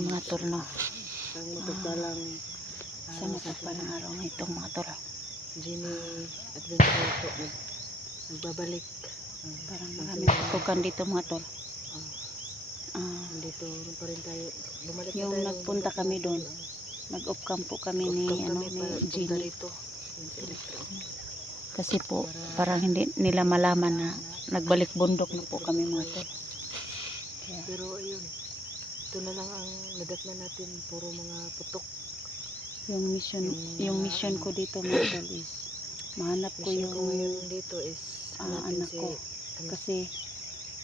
tol no. Ang matagdalang Sa matagpalang araw na itong mga tol. Genie Adventure po nag, nagbabalik. Ah, Parang maraming putukan dito mga tol. ah, Ah, nandito rin pa rin tayo. Bumalik Yung tayo nagpunta kami mga doon, nag-off camp po kami ni ano ni Genie kasi po parang hindi nila malaman na nagbalik bundok na po kami mga tol. Pero ayun, ito na lang ang nadatnan natin. Puro mga putok. yung mission Yung yung mission ano. ko dito mga tol is mahanap ko Mission ko yung dito is ah, hanapin anak si ko. ano, kasi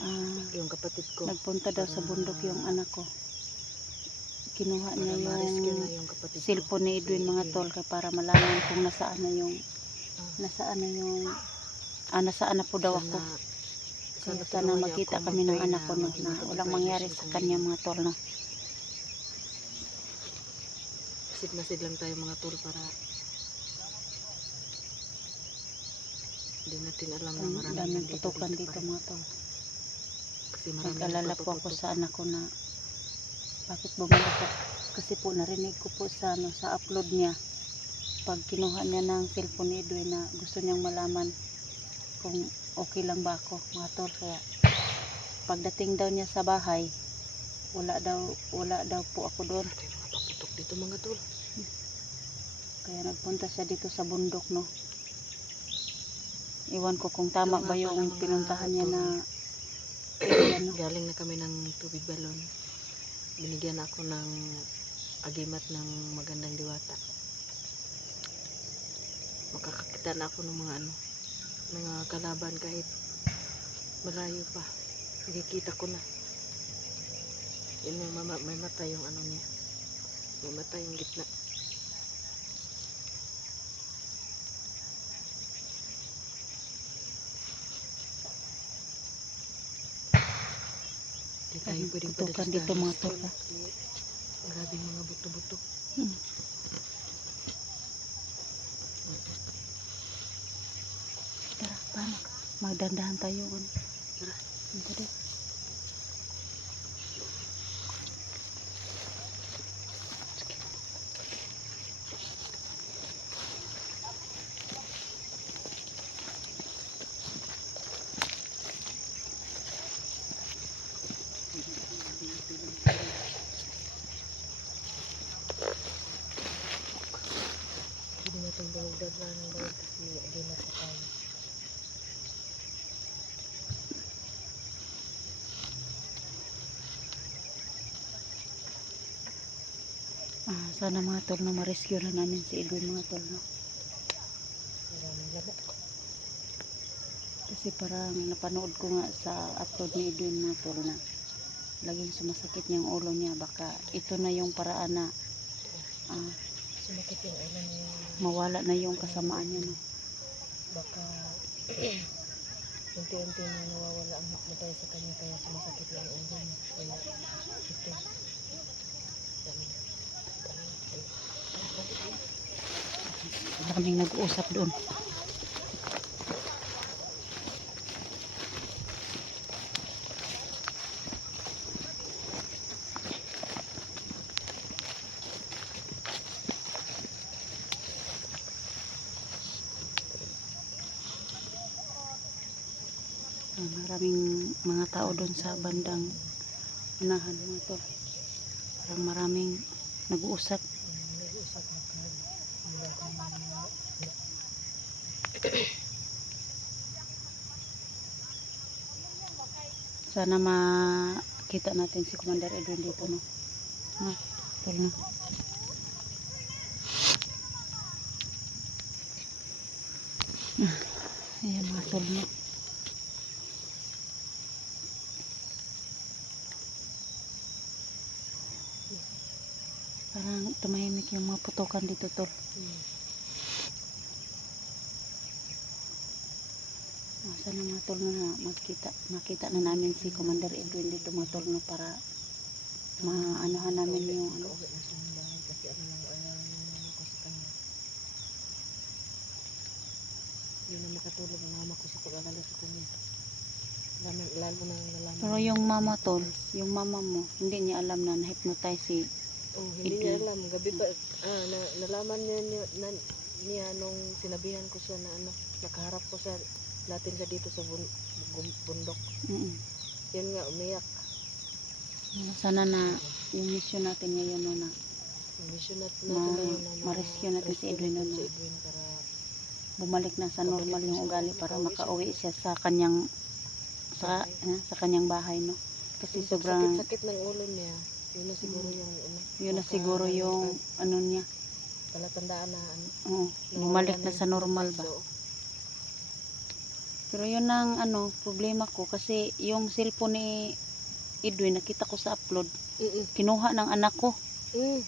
ah, yung kapatid ko. nagpunta daw sa bundok yung anak ko. Kinuha niya yung yung cellphone ni Edwin mga tol kay para malaman kung nasaan na yung Ah. nasaan na yung ah, nasaan na po daw ako. Kaya sana, ako kami ng anak ko no, na walang mangyari sa kanya mga tol no. Masid lang tayo mga tol para hindi natin alam na marami daming nandito putukan dito mga tol. Kasi marami Nag-alala po ako sa anak ko na bakit bumalik ako. Kasi po narinig ko po sa ano sa upload niya pag kinuha niya ng cellphone ni Edwin na gusto niyang malaman kung okay lang ba ako mga tol kaya pagdating daw niya sa bahay wala daw wala daw po ako doon paputok dito mga tol. kaya nagpunta siya dito sa bundok no iwan ko kung tama ba yung pinuntahan niya na Galing na kami ng tubig balon. Binigyan ako ng agimat ng magandang diwata. Makakakita na ako ng mga ano, mga kalaban kahit malayo pa. Nakikita ko na. Yun yung mama, may mata yung ano niya. May mata yung gitna. Daming pwedeng putukan padalisdahan dito, mga ah. Grabe mga buto-buto. Hmm. Tara, paano? Magdandahan tayo. Tara. Ang ganda. Sige. Hindi natin binagdadlaan ng bawal kasi hindi na pa tayo. Ah, sana mga tol na ma-rescue na namin si Edwin mga tol. No? Kasi parang napanood ko nga sa upload ni Edwin mga tol na laging sumasakit niyang ulo niya. Baka ito na yung paraan na ah, Sumakit yung ulo niya. mawala na yung kasamaan niya. No? Baka unti-unti na nawawala ang matay sa kanya kaya sumasakit yung ulo niya. Ito. Dami. Ay. Maraming nag-uusap doon. Ah, maraming mga tao doon sa bandang unahan tol. Parang maraming. Nag-uusap na ka. Wala kang Sana makita natin si Commander Edwin dito, no? Ha? Tol na. Ah, Ayan mga tol, no? Parang tumahimik yung mga putukan dito, tol. Hmm. Ah, Sana mga na makita, makita na namin si Commander Edwin dito mga tol, no? Para maanuhan namin yung ano, ng ano lang ayaw niya ko sa kanya. Hindi na makatulog ang mama ko sa pag-alala sa kanya. Lalo, lalo na nalaman. Pero yung mama tol, yung mama mo, hindi niya alam na na-hypnotize si Oh, hindi niya alam. Gabi pa, ah, na, nalaman niya, niya, na, niya nung sinabihan ko siya na ano, nakaharap ko siya, natin siya dito sa bun, bun- bundok. Mm-mm. Yun nga, umiyak. Sana na yung mission natin ngayon no, na mission natin natin ngayon na ma-rescue natin si Edwin, ano? si Edwin para bumalik na sa normal yung ugali para makauwi siya sa kanyang sa eh, sa kanyang bahay no kasi yung sobrang sakit-sakit ng ulo niya. Yun na siguro Mm. yung ano. yun na siguro yung ano niya palatandaan na ano. nawawala bumalik na yung sa normal ba so, pero yun ang ano problema ko kasi yung cellphone ni Edwin nakita ko sa upload Mm-mm. kinuha ng anak ko Mm.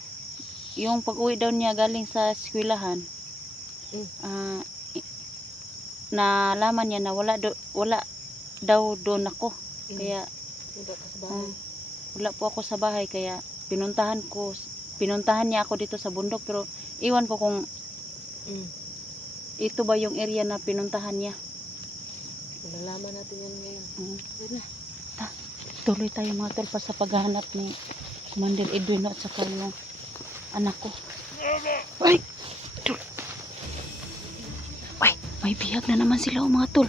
yung pag-uwi daw niya galing sa eskwelahan Mm. i- nalaman niya na wala do, wala daw doon ako Mm. kaya Wala ka sa bahay. Mm. wala po ako sa bahay kaya pinuntahan ko pinuntahan niya ako dito sa bundok pero iwan ko kung Mm. ito ba yung area na pinuntahan niya Malalaman natin yan ngayon. Mm. Na. tuloy tayo mga tol pa sa paghahanap ni Commander Edwin at saka yung anak ko ay tol ay may bihag na naman sila oh, mga tol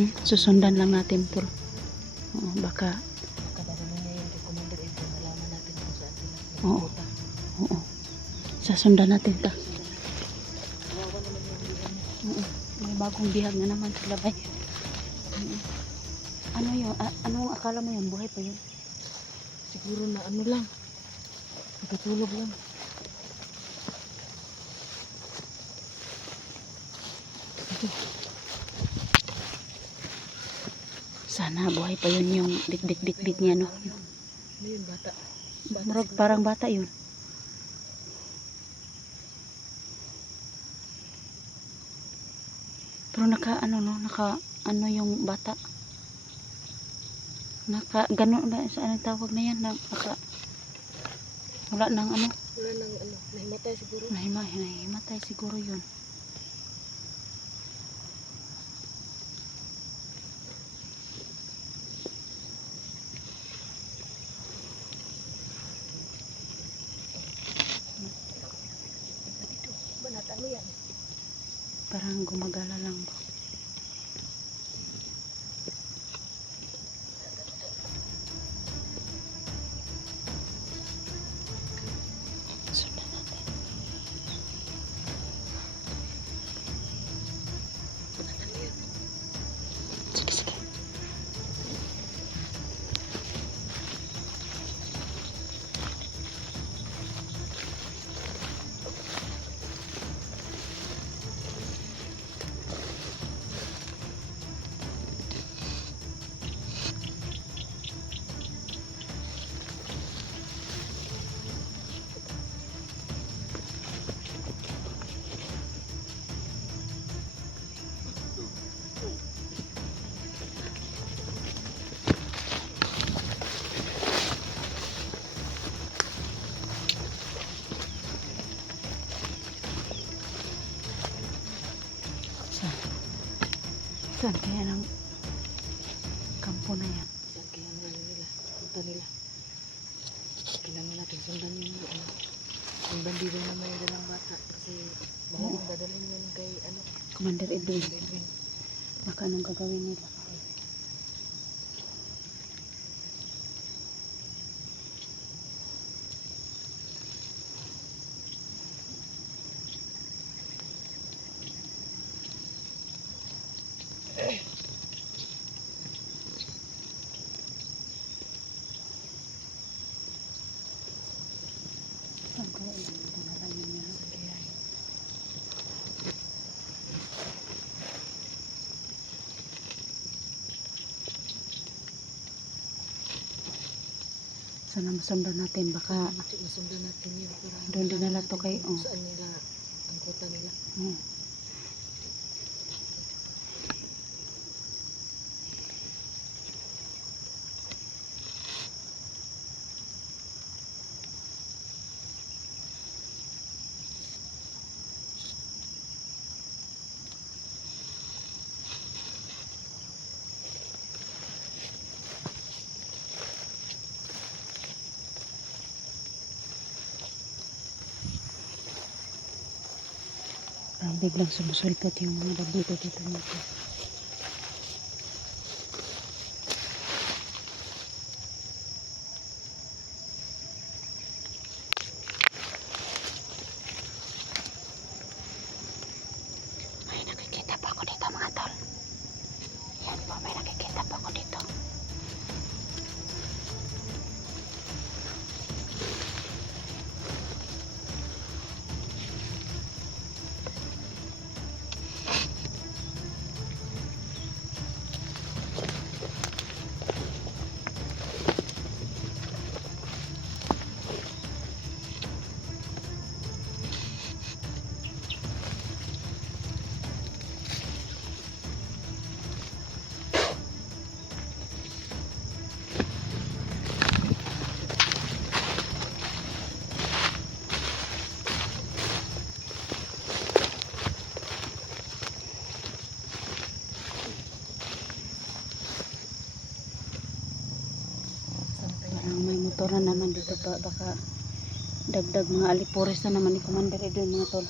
Hmm? Susundan lang natin tol. Oo, baka Oo. Oo. Sasundan natin ta. Oo. May bagong bihag na naman sila bay. Oo. Ano yun? A- anong akala mo yun? Buhay pa yun? Siguro na ano lang. Natutulog lang. Sana buhay pa yun yung dik-dik-dik-dik niya no. Ano yun, bata? Murag parang bata yun. Pero naka ano no, naka ano yung bata. Naka gano'n ba sa anong tawag na yan? Naka wala nang ano, Wala nang ano, nahimatay siguro. nahima, nahimatay siguro yun. Commander Edwin. kay Edwin. Baka anong gagawin nila? Sana masundan natin. Baka Masundan natin yun. Doon dinala to natin kay- oh. Saan nila, ang kota nila. mm, biglang sumusulpot yung mga bandito dito natin. Motoran naman dito pa. Baka dagdag mga alipores na naman ni Commander Edwin mga tol.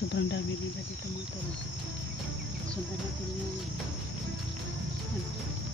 Sobrang dami nila dito mga tol. Sundan natin yung ano.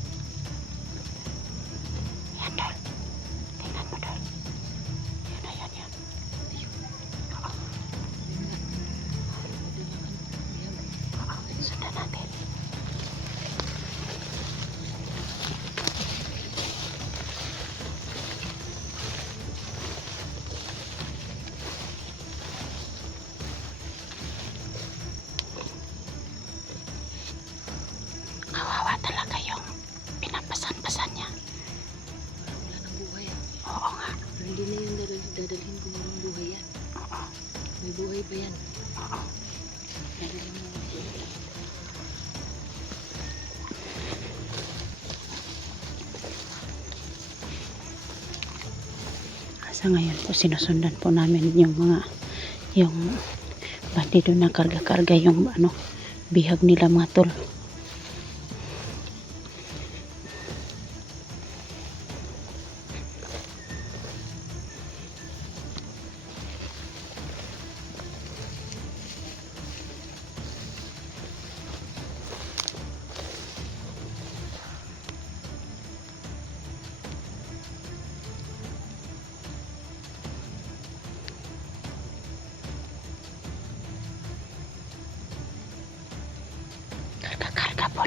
Sa ngayon po sinusundan po namin yung mga yung bandido na karga-karga yung ano bihag nila mga tol.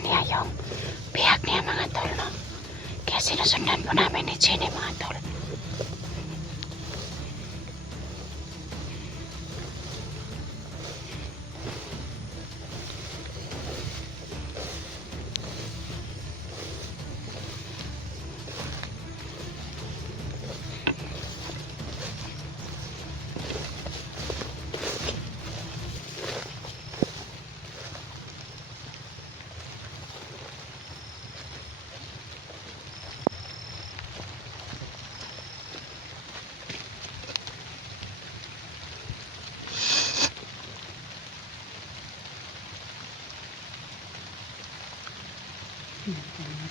Niya yung bihag niya mga tol no. Kaya sinusundan po namin ni Jenny mga tol.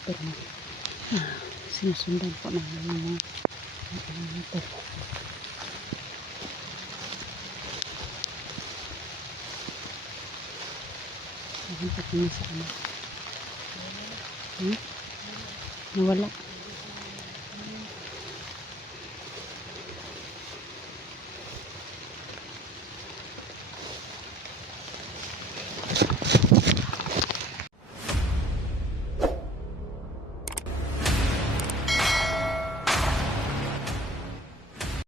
Perma. Ah, sinusundan po namin ng mga perma. Ayan po kami sa ano. Hmm? Nawala.